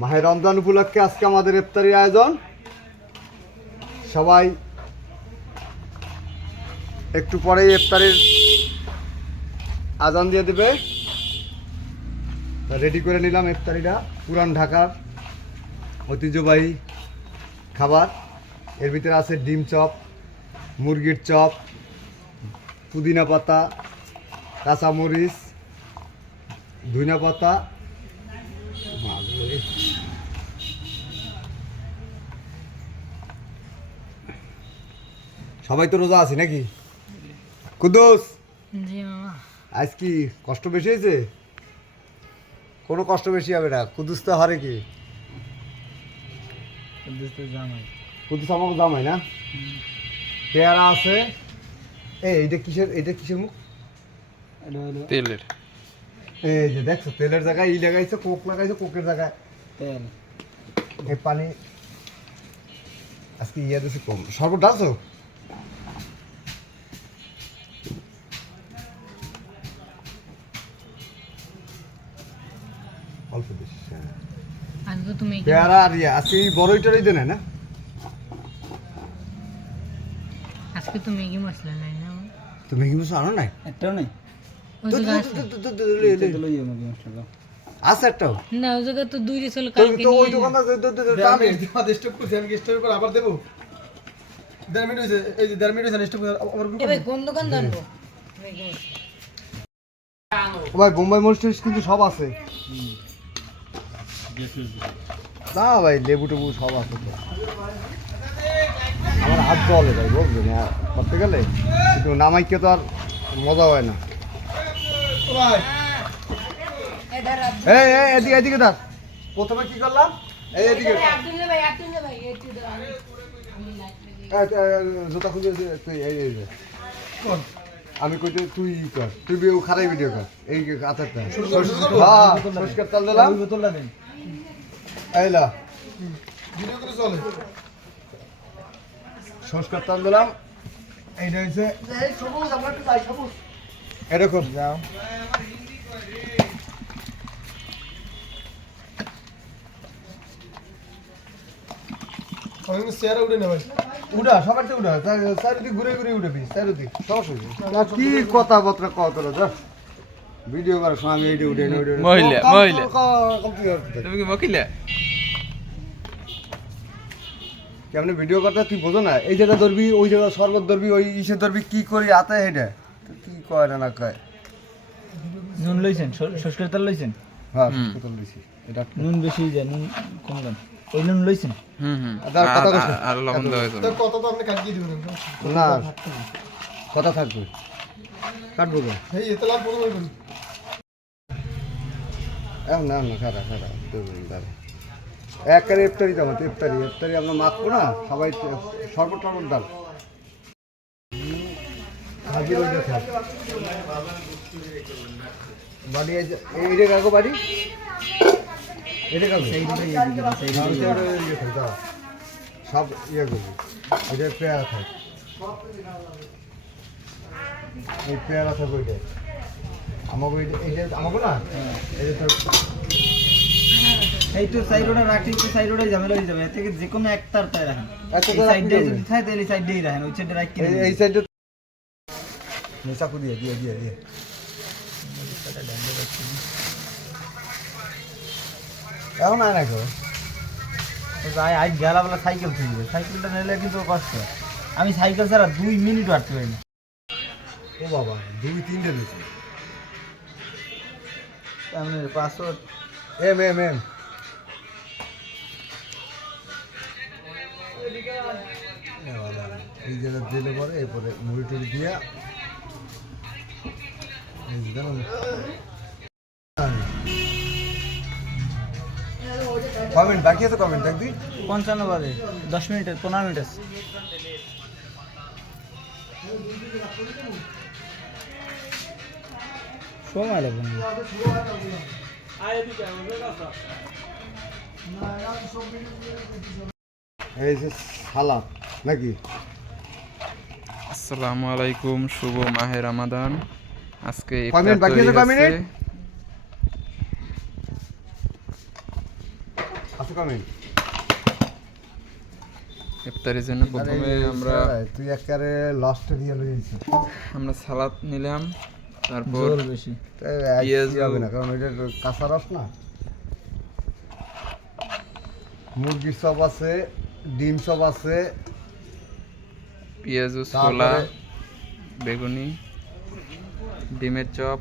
মাহে রমজান উপলক্ষে আজকে আমাদের ইফতারি আয়োজন। সবাই একটু পরেই ইফতারির আজান দিয়ে দেবে। রেডি করে নিলাম ইফতারিটা। পুরান ঢাকার ঐতিহ্যবাহী খাবার। এর ভিতরে আছে ডিম চপ, মুরগির চপ, পুদিনা পাতা, কাঁচামরিচ ধুইনা পাতা সবাই তো রোজা আছে নাকি? কুদুস আজ কি কষ্ট বেশি হয়েছে? কোনো কষ্ট বেশি হবে না। কুদুস তো হারে কি? জামাই। কুদুস আমাকে দাম হয় না পেয়ারা আছে। এই এইটা কিসের এইটা কিসের মুখ? তেলের। এই যে দেখছ তেলের জায়গায় ই লাগাইছে কোক লাগাইছে কোকের জায়গায়। তেল। এই পানি আজকে ইয়ে দিছে কম। শরবত ডালছো? অল্প বেশি তুমি পেয়ারা আর ইয়ে আজকে এই বড়ই দেনে না? আজকে মশলা নাই না আনো নাই? একটাও নেই। ওই জায়গা তো- তো-। এবার কোন দোকান জানব ও ভাই বোম্বাই মরিচ কিন্তু সব আছে। না ভাই লেবু টেবু সব আছে তো। আমার হাত জলে ভাই বুঝলেন করতে গেলে কিন্তু নামাইকে তো আর মজা হয় না। এদিকে এদিকে দাঁড় প্রথমে কি করলাম? এই এদিকে। জুতা খুঁজে তুই এই এই আমি কইতে তুই ই কর। তুই খারাই ভিডিও কর। এই আচারটা। হ্যাঁ সরষের তেল দিলাম। বোতলটা দেন এই লা সরষের তেল দিলাম এইটা সবুজ। এরকম। যাও। কি কথাবার্তা কত ভিডিও করার সময় আমি এইটা উঠে না ওইটা উঠে না। মহিলা, কাম- মহিলা। কাম- কাম তুই করতে থাক। তুমি কি মকিলা কেমন ভিডিও করতে তুই বোঝো না এই জায়গা ধরবি ওই জায়গা শরবত ধরবি ওই ইসে ধরবি কি করি আতে হেঁটে? কি কয় না না কয়? নুন লইছেন সরষের তেল লইছেন? হ্যাঁ হুম। বোতল দিছি এটা নুন বেশি যায় নুন কম দেন। ওই নুন লইছেন? হুম হুম। আদার কথা কইছো? আর- আর লবণ দেওয়া হয়েছে। না কথা থাকবে। কাটবো তো। এখন না না খারাপ খারাপ দাঁড়া। একবারে ইফতারি তো ইফতারি ইফতারি আমরা মাখবো না সবাই শরবত টরবত ডাল। হাজির ওইটা থাক বাড়ি এইটা কাকু বাড়ি? এটা কাকু? সব ইয়ে করবি এটা পেয়ারা থাক এই পেয়ারা থাক ওইটা আমাকে ওইটা এইটা আমাকে না? এই যে তোর এই তো সাইডোটা রাখলে তো সাইডোটাই ঝামেলা হয়ে যাবে। থেকে যে কোনো একটার তাই রাখেন এই তো সাইডে যদি। থাকে তাহলে এই সাইডেই রাখেন ওই সাইডে রাখি এই এই সাইডে চাকু দিয়ে দিয়ে দিয়ে দিয়ে। এখন আয় না গো যাই আজ গেলাবেলা সাইকেল থাকবে সাইকেলটা নিলে কিন্তু কষ্ট। আমি সাইকেল ছাড়া দুই মিনিট হাঁটতে পারি না। ও বাবা দুই তিনটে দিয়েছে আমি পাঁচশো এম এম এম। এই যেটা দিলে পরে এরপরে মুড়ি টুড়ি দিয়া কমেন্ট বাকি আছে কমেন্ট দেখ দি পঞ্চান্ন বাজে দশ মিনিটের পনেরো মিনিট আছে। সময় লাগবে এই যে সালাদ নাকি? আসসালামু আলাইকুম শুভ মাহে রমাদান। আজকে ইফতারির জন্য প্রথমে আমরা তুই একেবারে লাস্টে দিয়ে লইছিস আমরা সালাদ নিলাম তারপর জোর বেশি। পেঁয়াজ হবে না? কারণ তো কাঁচা রস না। মুরগির চপ আছে ডিম চপ আছে পেঁয়াজ ছোলা বেগুনি ডিমের চপ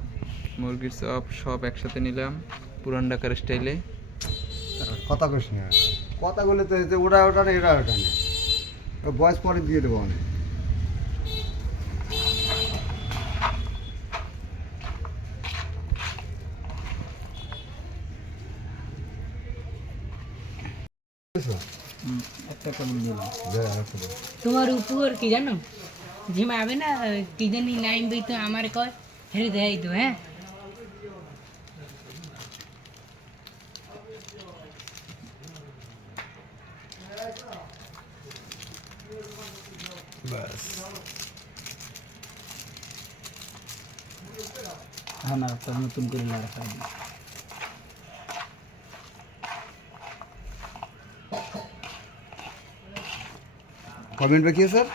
মুরগির চপ সব একসাথে নিলাম পুরান ঢাকার স্টাইলে। কথা কইস না। কথা বলে তো ওটা ওটা না এটা ওটা না বয়স পরে দিয়ে দেবো অনেক একটা কলম দিলাম তোমার উপর কি জানো ঝিমাবে না কি জানি লাইন দিই তো আমার কয় হেরে দেয় তো হ্যাঁ এখন আর একটা নতুন করে লাড়া খাই কমেন্ট বাকি স্যার